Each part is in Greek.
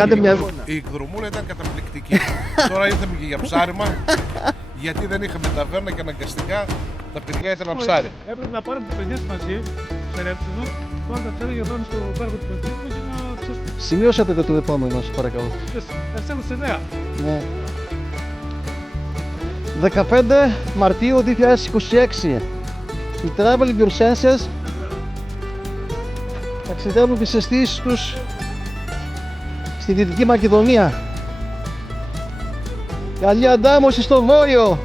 Κάντε μια. Η εκδρομούλα ήταν καταπληκτική. Τώρα ήρθαμε και για ψάρεμα, γιατί δεν είχαμε ταβέρνα και αναγκαστικά τα παιδιά ήθελαν ψάρι. Έπρεπε να πάρουμε τις παιδιές μαζί, σε ρεύσιμο, πάρουν τα ψάρια εδώ στο πάρκο του Πετρίκου και να ψήσουμε. Σημειώσατε το επόμενο, σας παρακαλώ. Ευχαριστούμε σε νέα. Ναι. 15 Μαρτίου 2026. Οι Travel Your Senses ταξιδεύουν τις αισθήσεις τους στη Δυτική Μακεδονία. Καλή αντάμωση στο Βόρειο!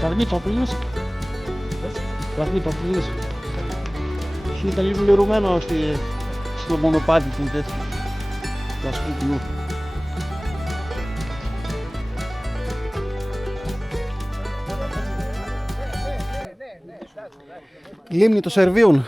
Καρνίπα, please. Καρνίπα, please. Ήταν λίγο λερωμένο στο μονοπάτι του τέτοιου. Τα σκουπιού. Λίμνη των Σερβίων.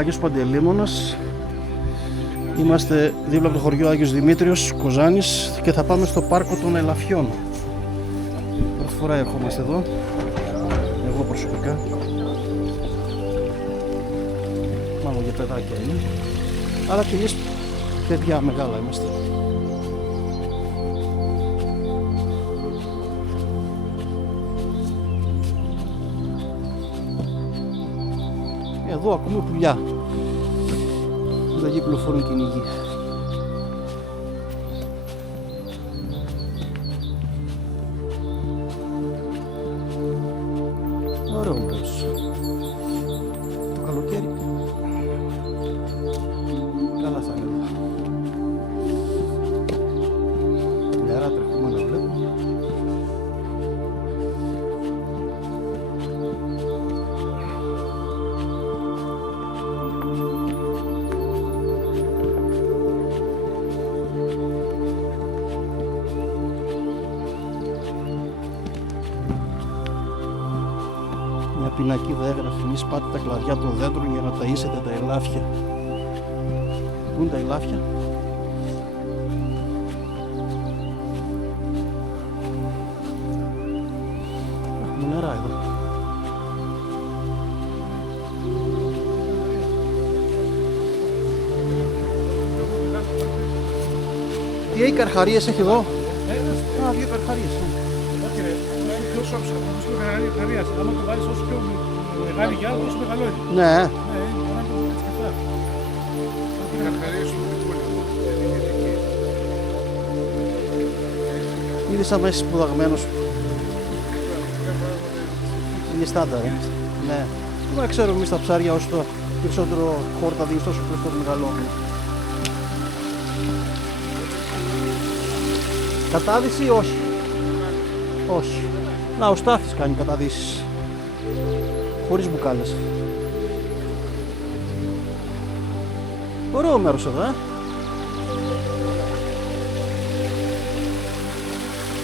Άγιος Παντελεήμονας. Είμαστε δίπλα από το χωριό Άγιος Δημήτριος, Κοζάνης, και θα πάμε στο πάρκο των Ελαφιών. Πρώτη φορά ερχόμαστε εδώ, εγώ προσωπικά. Μάλλον για παιδάκια είναι, αλλά και εμείς παιδιά μεγάλα είμαστε. Εδώ ακούμε πουλιά. Δεν κυκλοφορούν κυνηγοί. Ωραίο μέρος. Το καλοκαίρι καλά θα είναι. Νερά τρεχούμενα βλέπω. Μια πινακίδα έγραφε: μη σπάτε τα κλαδιά των δέντρων για να ταΐσετε τα ελάφια. Πού είναι τα ελάφια? Έχουμε νερά εδώ. Τι καρχαρίες έχει εδώ? Α, δύο καρχαρίες. Όχι ρε, πιο σώψα, πιο μεγάλη χαρία. Άμα το βάλεις όσο πιο μεγάλη κι άλλο, όσο μεγαλώνει. Ναι. Ναι, μπορεί να το έτσι και αυτά. Οι καρχαρίες του Βικούλικου. Είδες άμα είσαι σπουδαγμένος. Είναι στάνταρ, ναι. Δεν ξέρω εμείς τα ψάρια όσο το περισσότερο χόρτα δίνεις τόσο περισσότερο μεγαλώνουν. Κατάδυση ή όχι? Όχι. Να, ο Στάθης κάνει καταδύσεις. Χωρίς μπουκάλες. Ωραίο μέρος εδώ,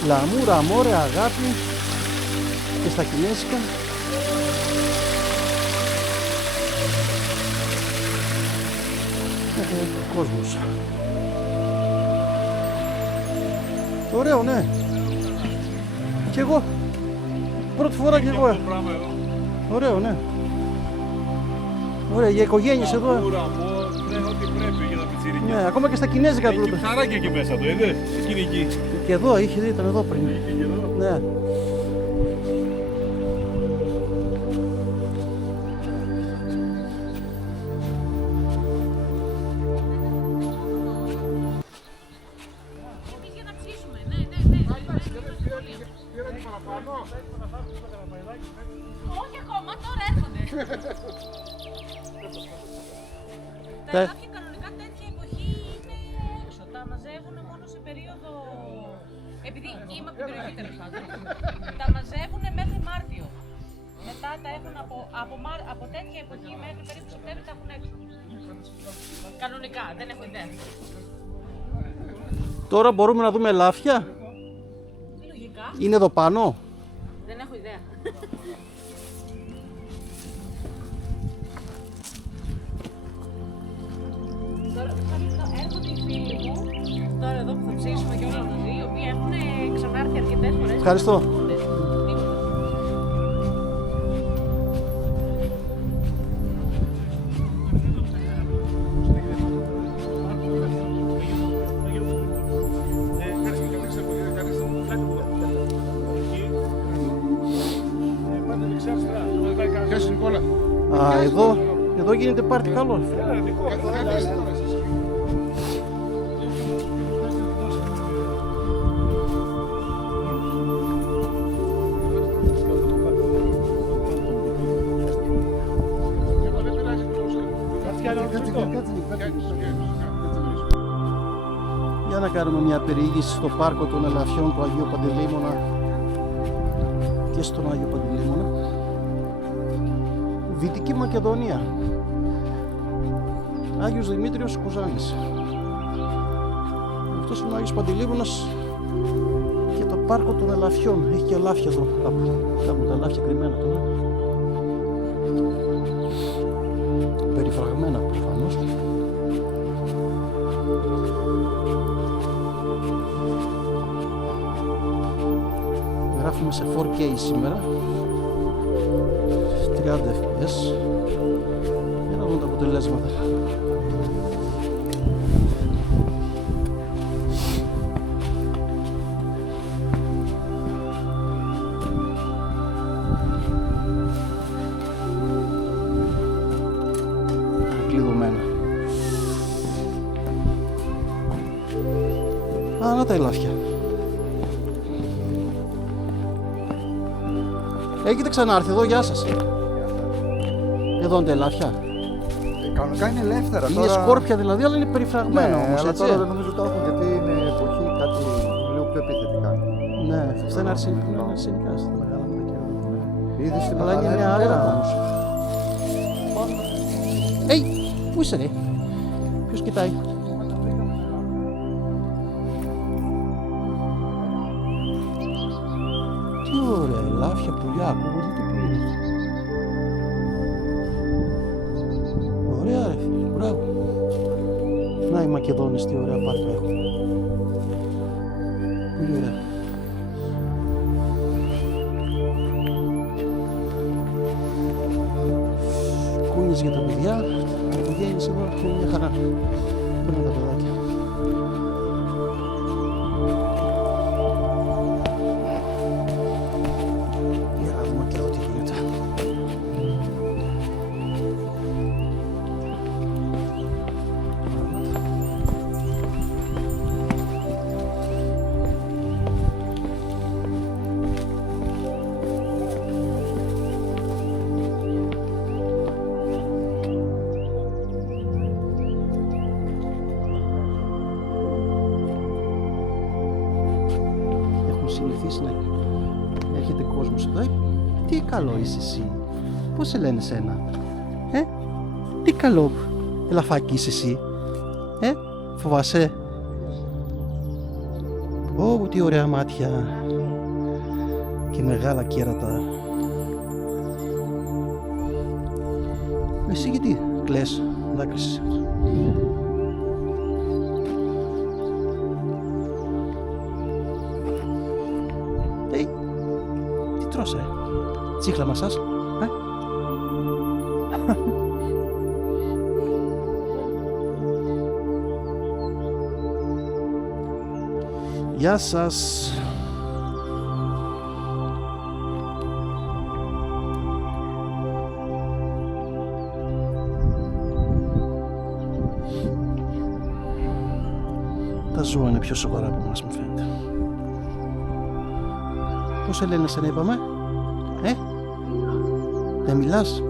Λαμούρα, αμόρε, αγάπη. Και στα κινέζικα. Κόσμος. Ωραίο, ναι. Κι εγώ. Πρώτη φορά κι εγώ. Ωραίο, ναι. Ωραία, για οικογένειες εδώ. Ναι, ό,τι πρέπει για τα πιτσιρίκια. Ναι, ακόμα και στα κινέζικα Έχει του. ψαράκια εκεί μέσα το, είδες, εκείνη εκεί. Και εδώ, είχε δει, ήταν εδώ πριν. Και εδώ. Ναι. Όχι ακόμα, τώρα έρχονται. Τα ελάφια κανονικά τέτοια εποχή είναι έξω. Τα μαζεύουν μόνο σε περίοδο. Επειδή είμαι από την περιοχή τέλος πάντων. Τα μαζεύουν μέχρι Μάρτιο. Μετά τα έχουν από τέτοια εποχή μέχρι περίπου Σεπτέμβρη τα έχουν έξω. Κανονικά, δεν έχω ιδέα. Τώρα μπορούμε να δούμε ελάφια. Λογικά, Είναι εδώ πάνω. δεν έχω ιδέα. Τώρα έρχονται οι φίλοι μου, τώρα εδώ που θα ψήσουμε και όλα μαζί, οι οποίοι έχουν ξανάρθει αρκετές φορές. Ευχαριστώ. Γεια σου Νικόλα. Α, εδώ γίνεται πάρτι καλό. Καθίστε τώρα εσείς. Για να κάνουμε μια περιήγηση στο πάρκο των Ελαφιών του Αγίου Παντελεήμωνα και στον Άγιο Παντελεήμωνα. Δυτική Μακεδονία. Άγιος Δημήτριος Κοζάνης. Αυτός είναι ο Άγιος Παντελεήμωνας και το πάρκο των Ελαφιών. Έχει και ελάφια εδώ κάπου τα ελάφια κρυμμένα τώρα. Περιφραγμένα σε 4K σήμερα, 30 fps. Για να δούμε τα αποτελέσματα. Κλειδωμένα. Α, να τα ελάφια. Έχετε ξανάρθει εδώ, γεια σας. Εδώ είναι τα ελάφια. Κανονικά είναι ελεύθερα Είναι τώρα. σκόρπια δηλαδή, αλλά είναι περιφραγμένα Ναι, όμως, αλλά έτσι. τώρα δεν νομίζω το έχουν γιατί είναι εποχή κάτι λίγο πιο επιθετικά. Ναι, αυτά είναι αρσενικά στα μεγάλα με τα καιρά. Ήδη στην Αλλά είναι Παγανέλη μια πέρα αέρα όμως. όμως. Πού είσαι ρε? Ποιος κοιτάει? Τι ωραία ελάφια, πουλιά, ακούγονται τι πουλί. Ωραία ρε φίλε, μπράβο. Να οι Μακεδόνες τι ωραία πάρκα έχουν. Πολύ ωραία. Κούνιες για τα παιδιά. Τα παιδιά είναι εδώ και είναι μια χαρά. Παίρνουν τα παιδάκια. Για να δούμε και εδώ τι γίνεται. Έχουν συνηθίσει να έρχεται κόσμος εδώ. Τι καλό είσαι εσύ. Πώς σε λένε σένα? Τι καλό ελαφάκι είσαι εσύ. Φοβάσαι? Ω, τι ωραία μάτια. Και μεγάλα κέρατα. Εσύ γιατί κλαις, δάκρυσες? Τι τρως, τσίχλα μασάς, Γεια σας. Τα ζώα είναι πιο σοβαρά από εμάς, μου φαίνεται. Πώς σε λένε σένα, είπαμε? Δεν μιλάς?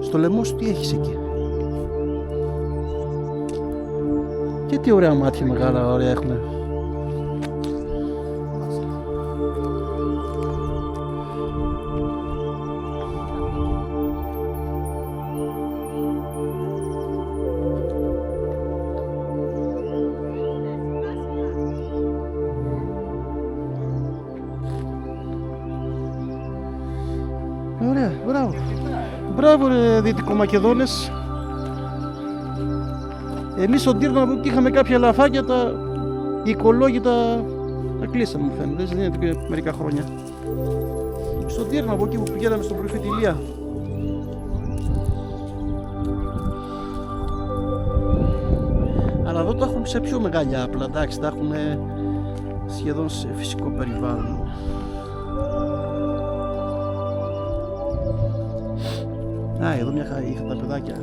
Στο λαιμό σου τι έχεις εκεί? Και τι ωραία μάτια μεγάλα, ωραία έχουνε. Ωραία, μπράβο. Μπράβο ρε Δυτικομακεδόνες. Εμείς στον Τύρνο από εκεί είχαμε κάποια λαφάκια, τα οικολόγοι τα κλείσαμε, μου φαίνεται, δεν είναι και μερικά χρόνια. Στον Τύρνο από εκεί που πηγαίναμε στον Προφητηλία. Αλλά εδώ τα έχουν σε πιο μεγάλα άπλα, εντάξει, τα έχουν σχεδόν σε φυσικό περιβάλλον. Α, εδώ μια χαρά είχα τα παιδάκια.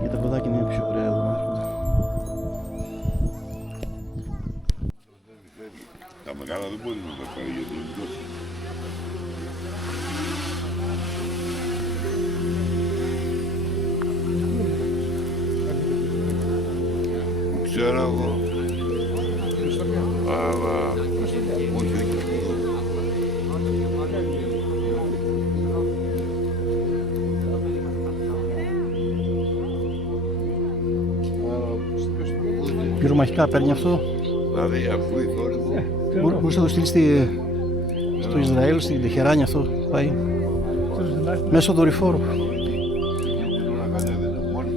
Για τα παιδάκια είναι πιο ωραία εδώ. Τα μεγάλα δεν μπορεί να τα φάει για το μικρό. Ξέρω εγώ. Αλλά όχι εκεί. Πυρομαχικά παίρνει αυτό. Δηλαδή αφού η χώρα Μπορείς να το στείλεις στο Ισραήλ, στην Τεχεράνη αυτό πάει. Μέσω δορυφόρου. να κατέβαινε μόλις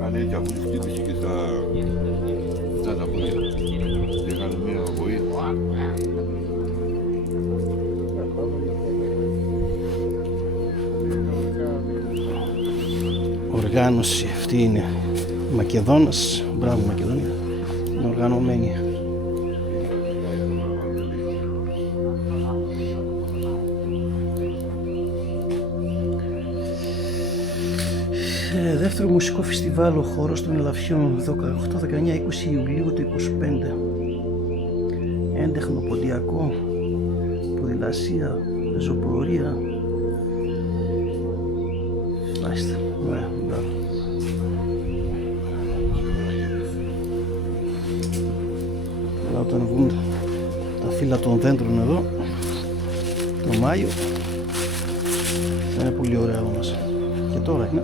κάνει έτσι αφού τους χτύπησε και στα τα πόδια. Έκανε μια βοήθεια. οργάνωση αυτή είναι Μακεδόνας, μπράβο Μακεδόνια, είναι οργανωμένη. Δεύτερο μουσικό φεστιβάλ ο χώρος των Ελαφιών 18-19-20 Ιουλίου του 25. Έντεχνο ποντιακό, ποδηλασία, πεζοπορία. Μάλιστα, ωραία, μπράβο. Αλλά όταν βγουν τα φύλλα των δέντρων εδώ, το Μάιο, θα είναι πολύ ωραία όμως. Και τώρα είναι.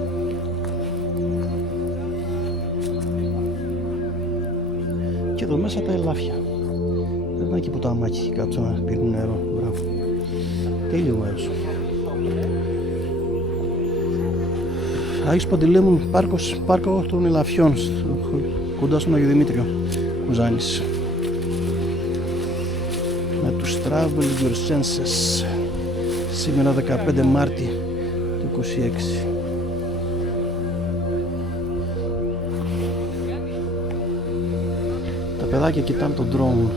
Και εδώ μέσα τα ελάφια. Δεν ήταν εκεί που τα αμάκια κάτσουν να πίνουν νερό. Μπράβο. Τέλειο μέρος. Άγιος Παντελεήμων, πάρκο των Ελαφιών, κοντά στον Άγιο Δημήτριο, Κουζάνης. Με τους Travel Γιουρσένσες. Σήμερα 15 Μάρτη του 26. Τα παιδάκια κοιτάνε τον drone.